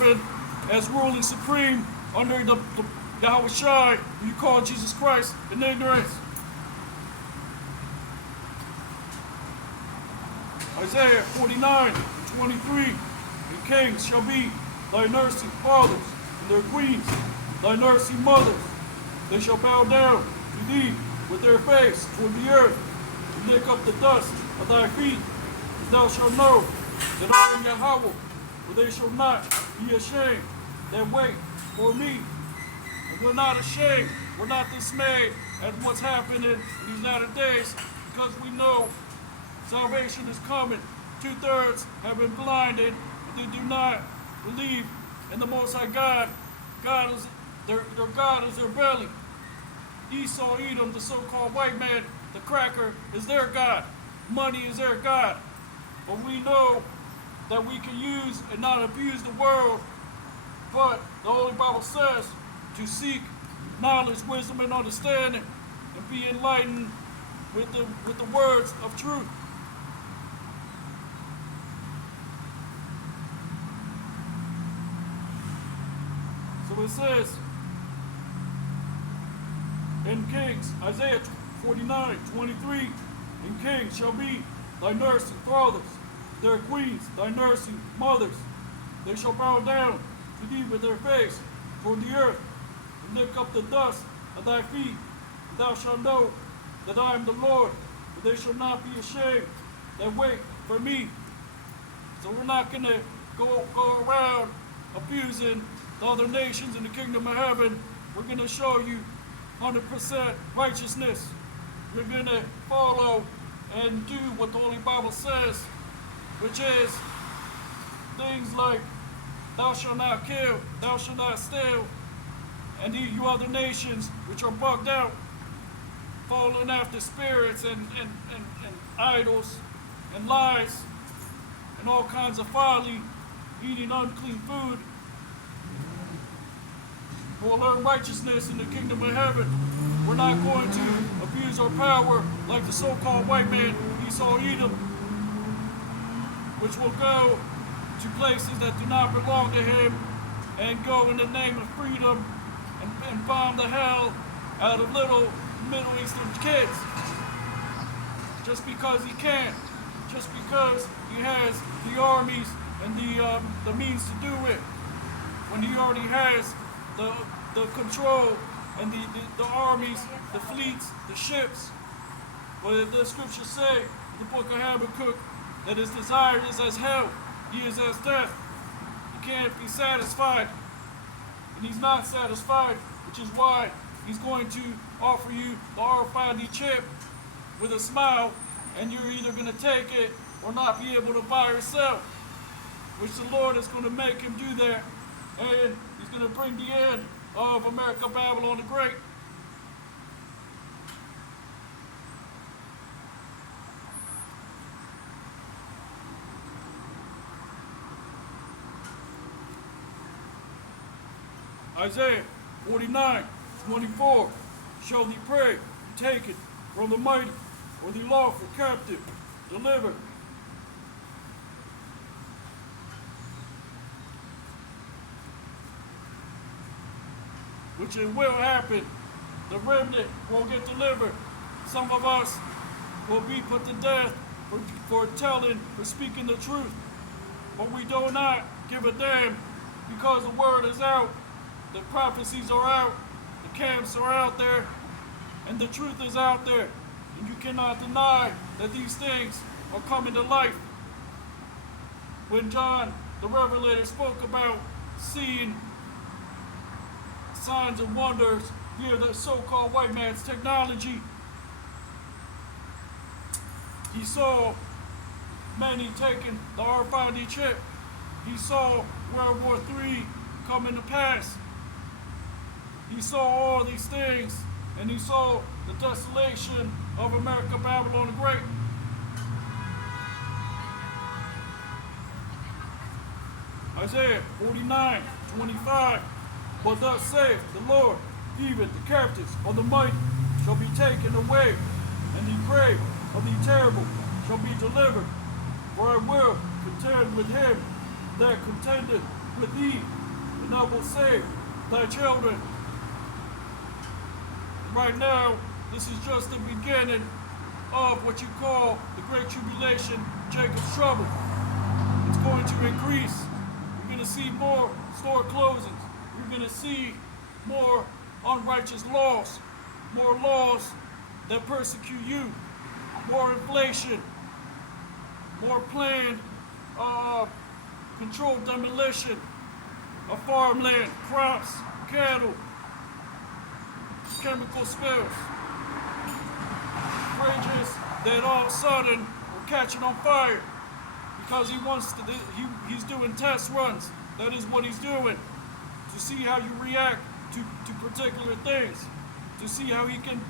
heaven as ruling supreme under the Yahweh Shai, who you call Jesus Christ, in ignorance. Isaiah 49:23. And kings shall be thy nursing fathers, and their queens thy nursing mothers. They shall bow down to thee with their face toward the earth, and lick up the dust of thy feet. And thou shalt know that I am Yahweh, for they shall not be ashamed that wait for me. And we're not ashamed, we're not dismayed at what's happening in these latter days, because we know salvation is coming. 2/3 have been blinded, and they do not believe in the Most High God. God is their God is their belly. Esau, Edom, the so-called white man, the cracker, is their God. Money is their God. But we know that we can use and not abuse the world. But the Holy Bible says to seek knowledge, wisdom, and understanding, and be enlightened with the words of truth. So it says in Kings, Isaiah 49:23, and kings shall be thy nursing fathers, their queens thy nursing mothers. They shall bow down to thee with their face toward the earth, and lick up the dust of thy feet. And thou shalt know that I am the Lord, for they shall not be ashamed that wait for me. So we're not going to go around abusing the other nations in the kingdom of heaven. We're going to show you 100% righteousness. We're going to follow and do what the Holy Bible says, which is things like thou shalt not kill, thou shalt not steal, and you other nations which are bugged out, following after spirits and idols and lies and all kinds of folly, eating unclean food, will learn righteousness in the kingdom of heaven. We're not going to abuse our power like the so-called white man, Esau, Edom, which will go to places that do not belong to him and go in the name of freedom and bomb the hell out of little Middle Eastern kids. Just because he can. Just because he has the armies and the means to do it. When he already has the control and the armies, the fleets, the ships. But the scriptures say in the book of Habakkuk that his desire is as hell, he is as death. He can't be satisfied. And he's not satisfied, which is why he's going to offer you the RFID chip with a smile, and you're either going to take it or not be able to buy or sell, which the Lord is going to make him do that. And he's going to bring the end of America, Babylon the Great. Isaiah 49:24. Shall thee pray, be taken from the mighty, or the lawful captive, delivered. Which it will happen. The remnant will get delivered. Some of us will be put to death for speaking the truth. But we do not give a damn, because the word is out, the prophecies are out, the camps are out there, and the truth is out there. And you cannot deny that these things are coming to life. When John the Revelator spoke about seeing signs and wonders via the so-called white man's technology, he saw many taking the RFID chip. He saw World War III coming to pass. He saw all these things, and he saw the desolation of America, Babylon the Great. Isaiah 49:25. But thus saith the Lord, even the captives of the mighty shall be taken away, and the prey of the terrible shall be delivered. For I will contend with him that contendeth with thee, and I will save thy children. Right now, this is just the beginning of what you call the Great Tribulation, Jacob's trouble. It's going to increase. You're going to see more store closings. You're going to see more unrighteous laws, more laws that persecute you, more inflation, more planned controlled demolition of farmland, crops, cattle, chemical spills, fridges that all of a sudden are catching on fire because he's doing test runs. That is what he's doing, to see how you react to particular things, to see how he can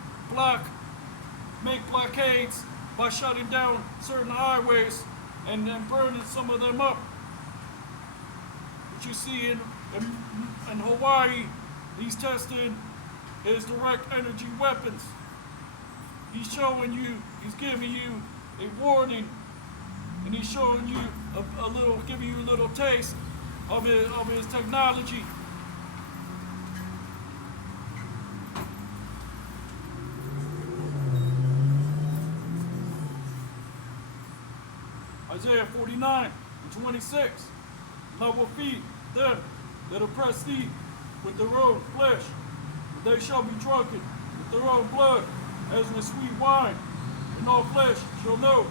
make blockades by shutting down certain highways and burning some of them up. What you see in Hawaii, he's testing his direct energy weapons. He's showing you, he's giving you a warning, and he's showing you giving you a little taste of his technology. Isaiah 49:26. And I will feed them that oppress thee with their own flesh, and they shall be drunken with their own blood, as with sweet wine. And all flesh shall know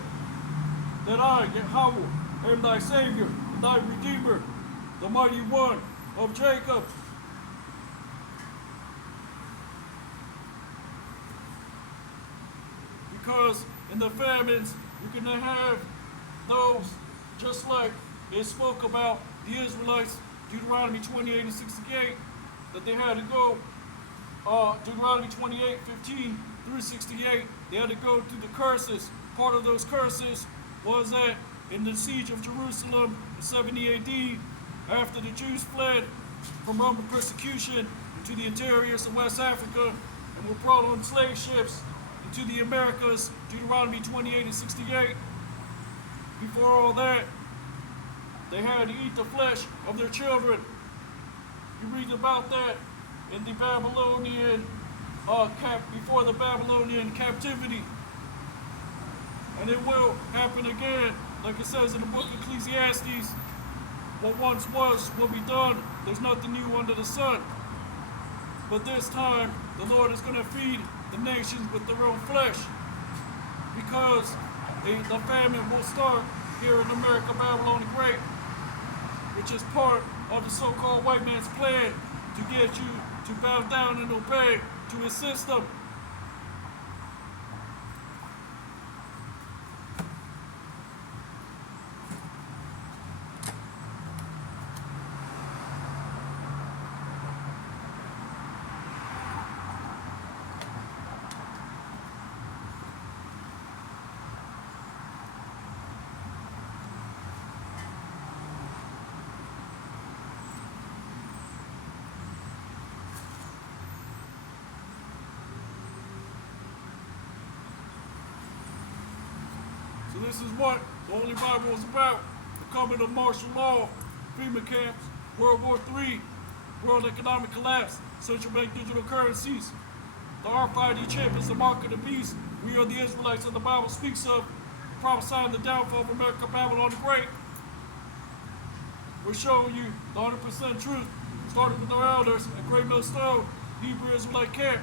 that I, Yahweh, am thy Savior, and thy Redeemer, the mighty one of Jacob. Because in the famines, you're going to have those, just like it spoke about the Israelites, Deuteronomy 28 and 68, that they had to go, Deuteronomy 28:15 through 68, they had to go through the curses. Part of those curses was that in the siege of Jerusalem in 70 AD, after the Jews fled from Roman persecution into the interiors of West Africa and were brought on slave ships into the Americas, Deuteronomy 28 and 68, before all that, they had to eat the flesh of their children. You read about that in the Babylonian, before the Babylonian captivity. And it will happen again. Like it says in the book of Ecclesiastes, what once was will be done. There's nothing new under the sun. But this time, the Lord is going to feed the nations with their own flesh. Because the famine will start here in America, Babylon the Great, which is part of the so-called white man's plan to get you to bow down and obey to his system. So this is what the Holy Bible is about: the coming of martial law, FEMA camps, World War III, world economic collapse, central bank digital currencies. The RFID chip is the mark of the beast. We are the Israelites that the Bible speaks of, prophesying the downfall of America, Babylon the Great. We're showing you the 100% truth, starting with our elders at Great Millstone, Hebrew Israelite camp,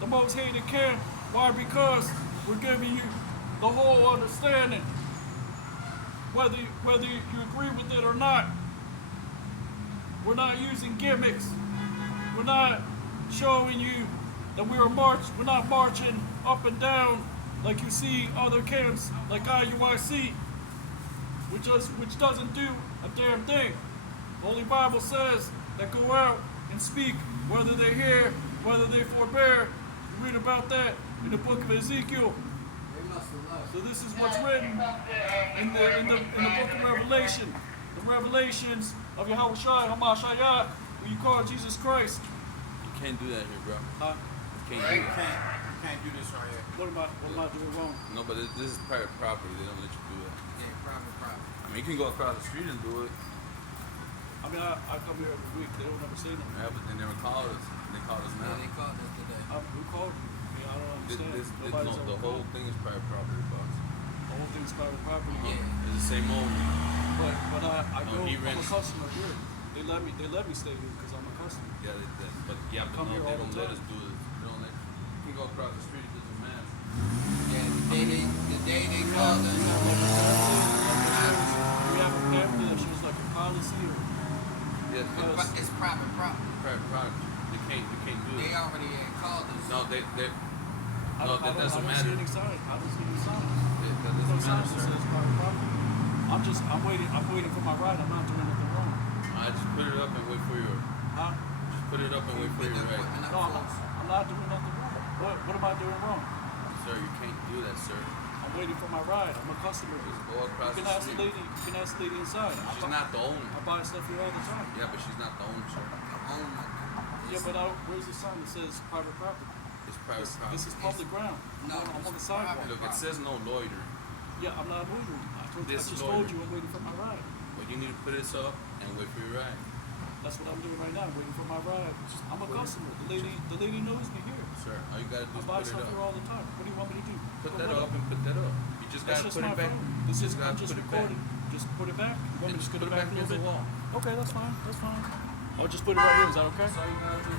the most hated camp. Why? Because we're giving you the whole understanding, whether you agree with it or not. We're not using gimmicks. We're not showing you that we're not marching up and down like you see other camps like IUIC, which doesn't do a damn thing. The Holy Bible says that go out and speak, whether they hear, whether they forbear. You read about that in the book of Ezekiel. So this is what's written in the book of Revelation, the revelations of Yahweh Shai HaMashiach, who you call Jesus Christ. You can't do that here, bro. Huh? You can't do this right here. What am I doing wrong? No, but this is private property. They don't let you do it. Yeah, private property. I mean, you can go across the street and do it. I mean, I come here every week. They don't ever say nothing. Yeah, but they never called us. They called us Yeah, now. they called us today. Who called you? I mean, I don't understand. Nobody's The ever whole called. thing is private property, boss. The whole thing's private property. Yeah. It's the same owner. But I No, go. he I'm a rents. customer here. They let me stay here because I'm a customer. Yeah, but Come no, here they all the don't let time. us do this. They don't let. You can go across the street. It doesn't matter. Yeah, the day they called us, We have a family that shows like a policy or Yeah, it's private property. private property. You can't do They it. already had called us. No, they. I No, don't, that doesn't I don't matter. see any sign. I don't see any sign. That There's no doesn't sign matter, that sir. says private property. I'm waiting for my ride. I'm not doing anything wrong. I just put it up and wait for your. Huh? Just put it up and wait for your right. No, I'm not doing nothing wrong. What am I doing wrong? Sir, you can't do that, sir. I'm waiting for my ride. I'm a customer here. Just go across You can the ask the street. lady. You can ask the lady inside. She's not the owner. I buy stuff here all the time. Yeah, but she's not the owner, sir. Yeah, but where's the sign that says private property? It's private property. This is public ground. No, I'm on the it's sidewalk. private. Look, it says no loitering. Yeah, I'm not moving. I This just lawyer. told you I'm waiting for my ride. But you need to put this up and wait for your ride. That's what I'm doing right now. I'm waiting for my ride. I'm a customer. The lady knows me here. Sir, all you gotta do I is buy put it stuff here up. all the time. What do you want me to do? Put Put that what up and put that up. You just That's gotta just put my it back. phone. This You is just gotta I'm just put it back. recording. Just put it back. You want me to just Put put it it back back a little against the bit? wall. Okay, that's fine. That's fine. I'll just put it right here. Is that okay? That's all you gotta do.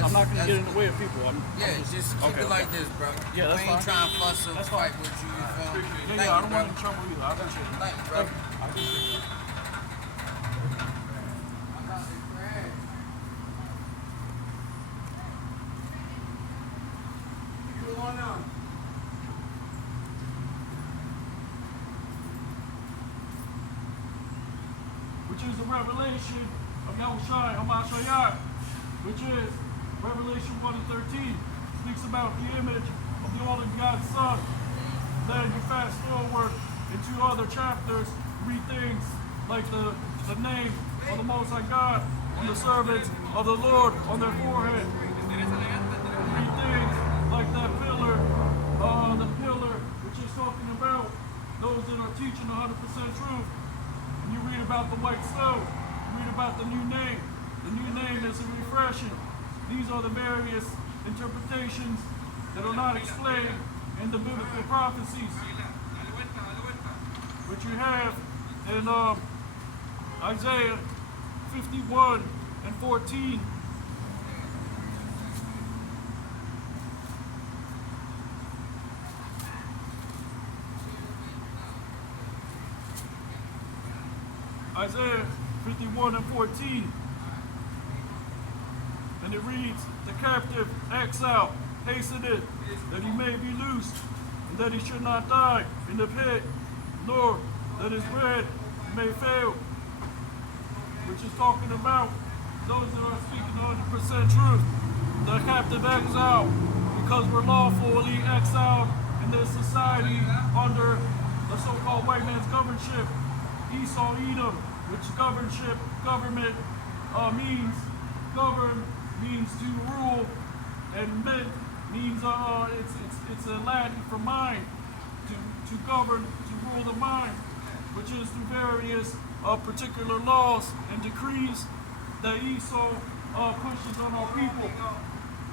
I'm not gonna get in the way of people. Yeah, just keep okay, it like this, bro. Yeah, that's we ain't fine. trying to fuss or That's fight fine. with you. You feel me? Yeah, Thank I you, don't bro. want any trouble either. I appreciate it. Thank you, bro. I appreciate it. Which is the revelation of Yahushua HaMashiach, which is Revelation 1 and 13, speaks about the image of the only begotten Son. Then you fast forward into other chapters, read things like the name of the Most High God on the servants of the Lord on their forehead. Read things like that pillar, the pillar which is talking about those that are teaching 100% truth. And you read about the white stone, you read about the new name. The new name is a refreshing. These are the various interpretations that are not explained in the biblical prophecies, which you have in Isaiah 51 and 14. Isaiah 51 and 14. And it reads, the captive exile hasteneth, that he may be loosed, and that he should not die in the pit, nor that his bread may fail. Which is talking about those that are speaking 100% truth. The captive exile, because we're lawfully exiled in this society under the so-called white man's governorship. Esau, Edom, which government means govern, means to rule, and mint means it's a Latin for mind, to govern, to rule the mind, which is through various particular laws and decrees that Esau pushes on our people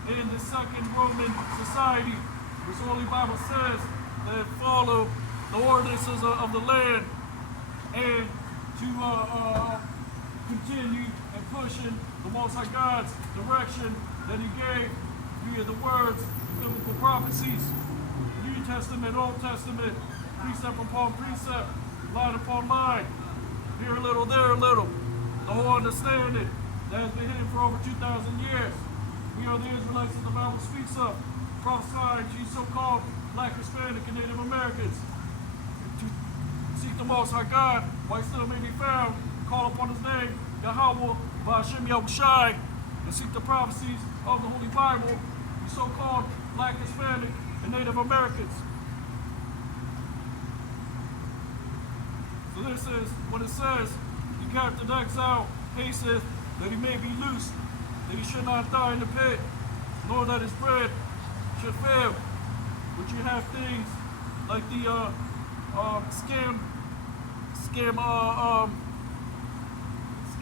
in the second Roman society, which the Holy Bible says that follow the ordinances of the land and to continue and pushing the Most High God's direction that He gave via the words, the biblical prophecies, New Testament, Old Testament, precept upon precept, line upon line, here a little, there a little, the whole understanding that has been hidden for over 2,000 years. We are the Israelites that the Bible speaks of, prophesying to so-called Black, Hispanic, and Native Americans. Seek the Most High God, while He still may be found, call upon His name, Yahweh, Ba'Shem Yahushai, and seek the prophecies of the Holy Bible, the so-called Black, Hispanic, and Native Americans. So this is what it says, the captive exile hasteth that he may be loosed, that he should not die in the pit, nor that his bread should fail. But you have things like the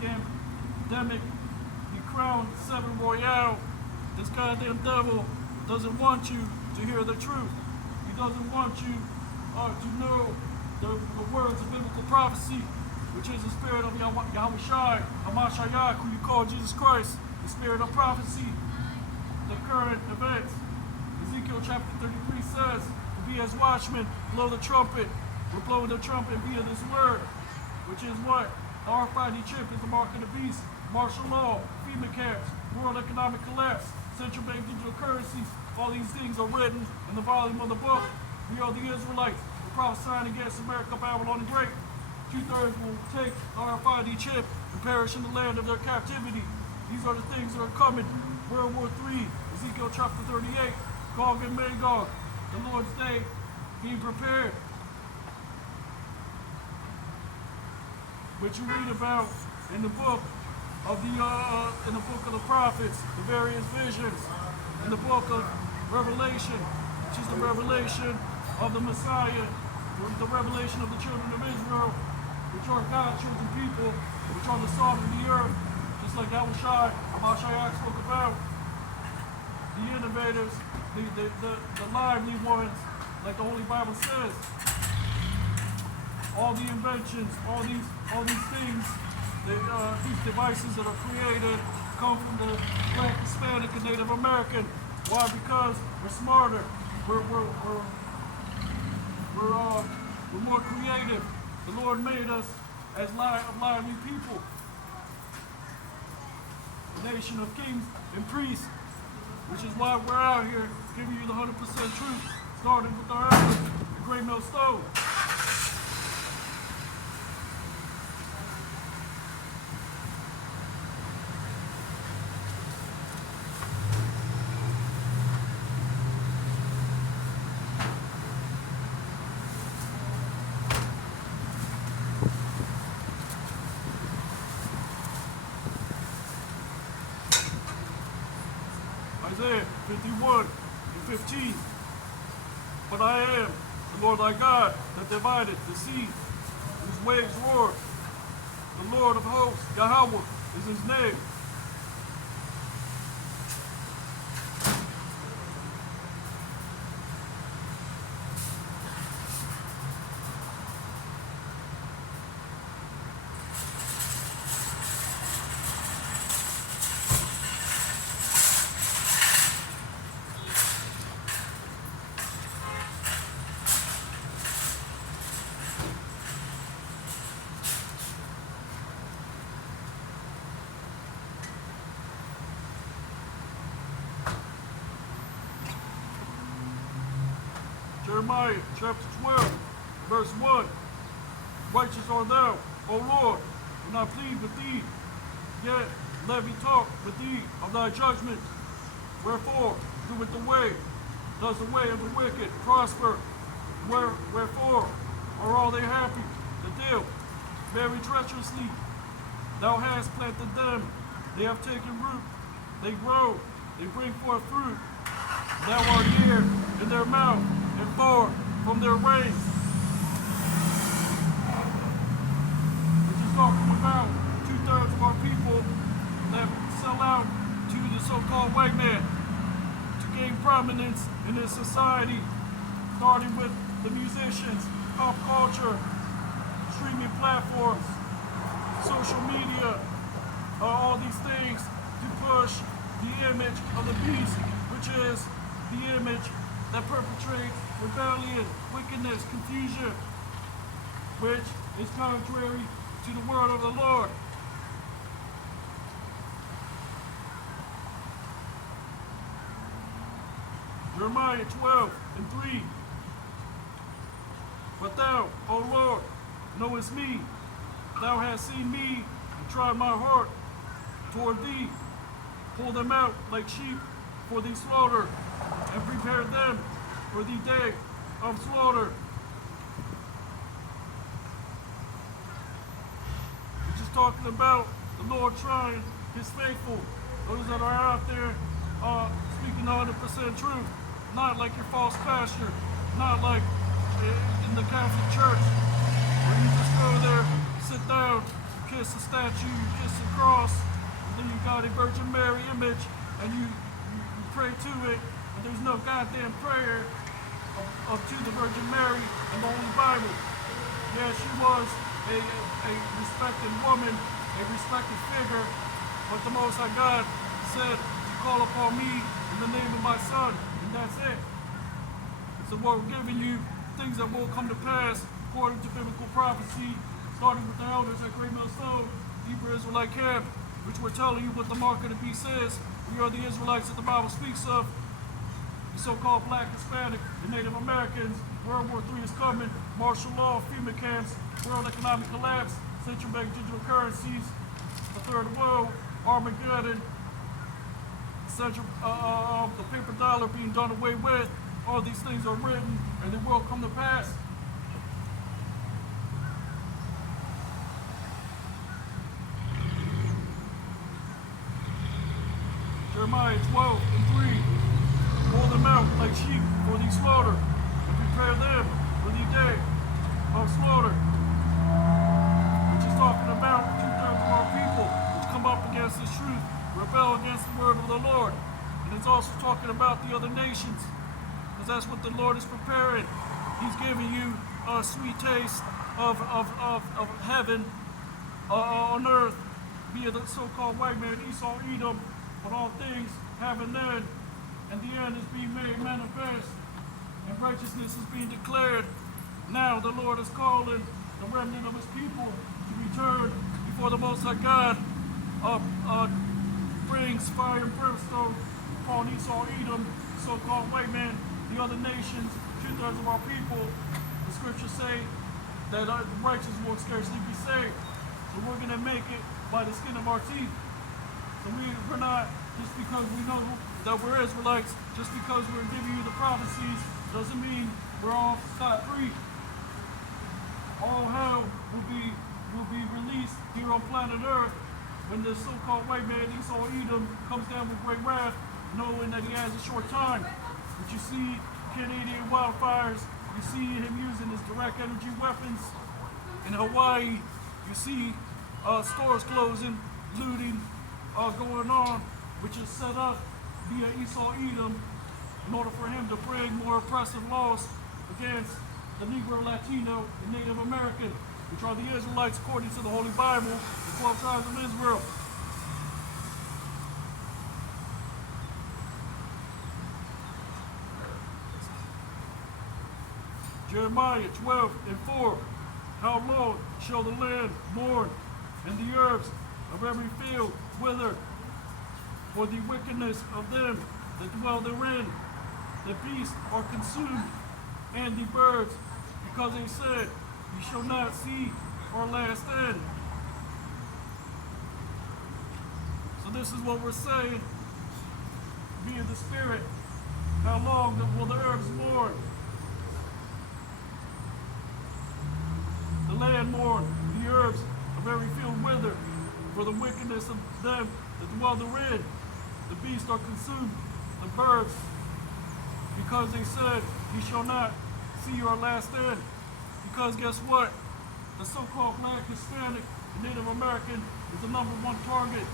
scandemic, the crown seven royale. This goddamn devil doesn't want you to hear the truth. He doesn't want you to know the words of biblical prophecy, which is the spirit of Yahweh Shai, Hamashiach, who you call Jesus Christ, the spirit of prophecy, the current events. Ezekiel chapter 33 says, to be as watchmen, blow the trumpet. We're blowing the trumpet via this word, which is what? The RFID chip is the mark of the beast, martial law, FEMA camps, world economic collapse, central bank digital currencies. All these things are written in the volume of the book. We are the Israelites. We're prophesying against America, Babylon the Great. 2/3 will take the RFID chip and perish in the land of their captivity. These are the things that are coming. World War III, Ezekiel chapter 38, Gog and Magog, the Lord's day being prepared. Which you read about in the book of the prophets, the various visions, in the book of Revelation, which is the revelation of the Messiah, the revelation of the children of Israel, which are God's chosen people, which are the salt of the earth, just like Hamashiach spoke about. The innovators, the lively ones, like the Holy Bible says. All the inventions, all these things, these devices that are created come from the Black, Hispanic, and Native American. Why? Because we're smarter. We're more creative. The Lord made us as lively people, a nation of kings and priests, which is why we're out here giving you the 100% truth, starting with our album, The Great Millstone. Isaiah 51 and 15. But I am the Lord thy God that divided the sea, whose waves roar. The Lord of hosts, Yahweh, is his name. Jeremiah chapter 12, verse 1. Righteous art thou, O Lord, when I plead with thee, yet let me talk with thee of thy judgments. Wherefore doeth the way, does the way of the wicked prosper? Wherefore are all they happy that deal very treacherously? Thou hast planted them, they have taken root, they grow, they bring forth fruit. Thou art near in their mouth, and far from their ways. Which is talking about 2/3 of our people that sell out to the so-called white man to gain prominence in this society, starting with the musicians, pop culture, streaming platforms, social media, all these things to push the image of the beast, which is the image that perpetrates rebellion, wickedness, confusion, which is contrary to the word of the Lord. Jeremiah 12 and 3. But thou, O Lord, knowest me. Thou hast seen me and tried my heart toward thee. Pull them out like sheep for the slaughter, and prepare them for the day of slaughter. It's just talking about the Lord trying his faithful, those that are out there speaking 100% truth, not like your false pastor, not like in the Catholic Church, where you just go there, sit down, kiss the statue, you kiss the cross, and then you got a Virgin Mary image, and you pray to it, and there's no goddamn prayer of to the Virgin Mary in the Holy Bible. Yeah, she was a respected woman, a respected figure, but the Most High God said to call upon me in the name of my Son, and that's it. So we're giving you things that will come to pass according to biblical prophecy, starting with the elders at Great Millstone, Hebrew Israelite camp, which we're telling you what the mark of the beast is. We are the Israelites that the Bible speaks of, the so-called Black, Hispanic, and Native Americans. World War III is coming, martial law, FEMA camps, world economic collapse, central bank digital currencies, the third world, Armageddon, central, the paper dollar being done away with. All these things are written, and they will come to pass. Jeremiah 12:3. Pull them out like sheep for the slaughter, and prepare them for the day of slaughter. Which is talking about 2/3 of our people which come up against this truth, rebel against the word of the Lord. And it's also talking about the other nations, because that's what the Lord is preparing. He's giving you a sweet taste of heaven on earth via the so-called white man, Esau, Edom, but all things have an end, and the end is being made manifest, and righteousness is being declared. Now the Lord is calling the remnant of his people to return before the Most High God brings fire and brimstone upon Esau, Edom, so-called white man, the other nations, 2/3 of our people. The scriptures say that the righteous will scarcely be saved. So we're going to make it by the skin of our teeth. So we're not, just because we know that we're Israelites, just because we're giving you the prophecies, doesn't mean we're all scot-free. All hell will be released here on planet Earth when the so-called white man, Esau, Edom, comes down with great wrath, knowing that he has a short time. But you see Canadian wildfires, you see him using his direct energy weapons. In Hawaii, you see stores closing, looting going on, which is set up via Esau, Edom, in order for him to bring more oppressive laws against the Negro, Latino, and Native American, which are the Israelites according to the Holy Bible, the 12 tribes of Israel. Jeremiah 12:4. How long shall the land mourn, and the herbs of every field wither, for the wickedness of them that dwell therein? The beasts are consumed, and the birds, because they said, "You shall not see our last end." So this is what we're saying via the Spirit. How long will the herbs mourn? The land mourn, the herbs of every field wither, for the wickedness of them that dwell therein. The beasts are consumed, the birds, because they said, "You shall not see your last end." Because guess what? The so-called Black, Hispanic, and Native American is the #1 target,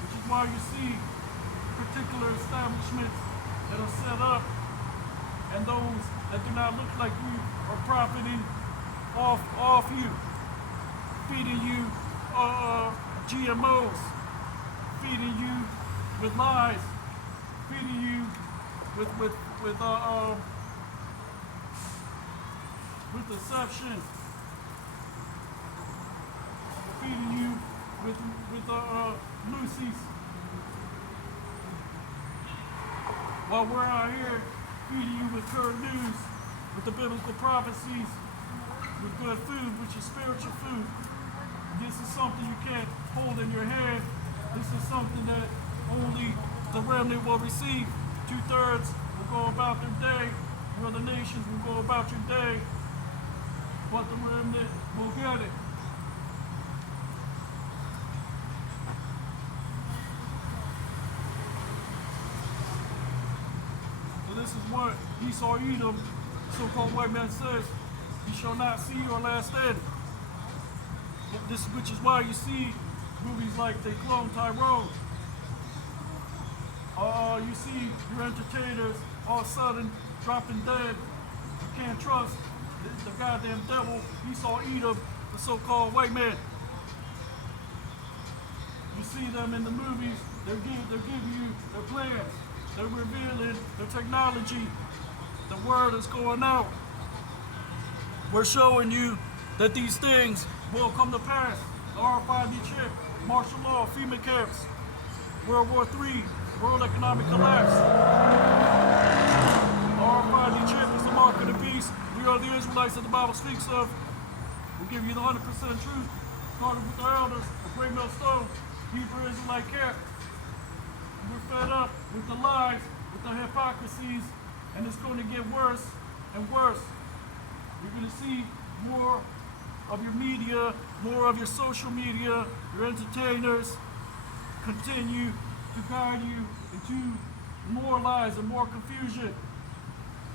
which is why you see particular establishments that are set up, and those that do not look like you are profiting off you, feeding you GMOs, feeding you with lies, feeding you with deception, feeding you with Lucy's, while we're out here feeding you with current news, with the biblical prophecies, with good food, which is spiritual food. This is something you can't hold in your hand. This is something that only the remnant will receive. 2/3 will go about their day. Your other nations will go about your day. But the remnant will get it. So this is what Esau, Edom, so-called white man says. You shall not see your last end. which is why you see movies like They Clone Tyrone. You see your entertainers all of a sudden dropping dead. You can't trust the goddamn devil, Esau Edom, the so-called white man. You see them in the movies, they're giving you their plans. They're revealing their technology. The word is going out. We're showing you that these things will come to pass. The RFID chip, martial law, FEMA camps, World War III, world economic collapse. RFID chip is the mark of the beast. We are the Israelites that the Bible speaks of. We'll give you the 100% truth. Started with the elders of Great Millstone, Hebrew Israelite camp. We're fed up with the lies, with the hypocrisies, and it's going to get worse and worse. You're going to see more of your media, more of your social media, your entertainers continue to guide you into more lies and more confusion,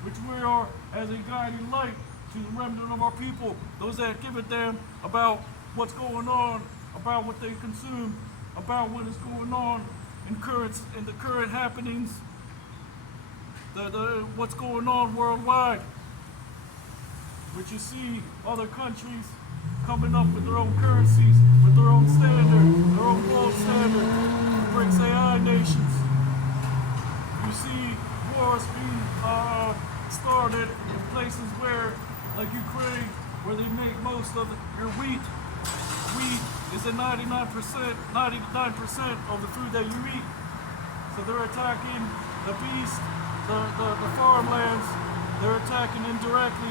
which we are as a guiding light to the remnant of our people, those that give a damn about what's going on, about what they consume, about what is going on in the current happenings, what's going on worldwide. Which you see other countries coming up with their own currencies, with their own standard, their own gold standard, BRICS AI nations. You see wars being started in places where, like Ukraine, where they make most of your wheat. Wheat is at 99% of the food that you eat. So they're attacking the beast, the farmlands. They're attacking indirectly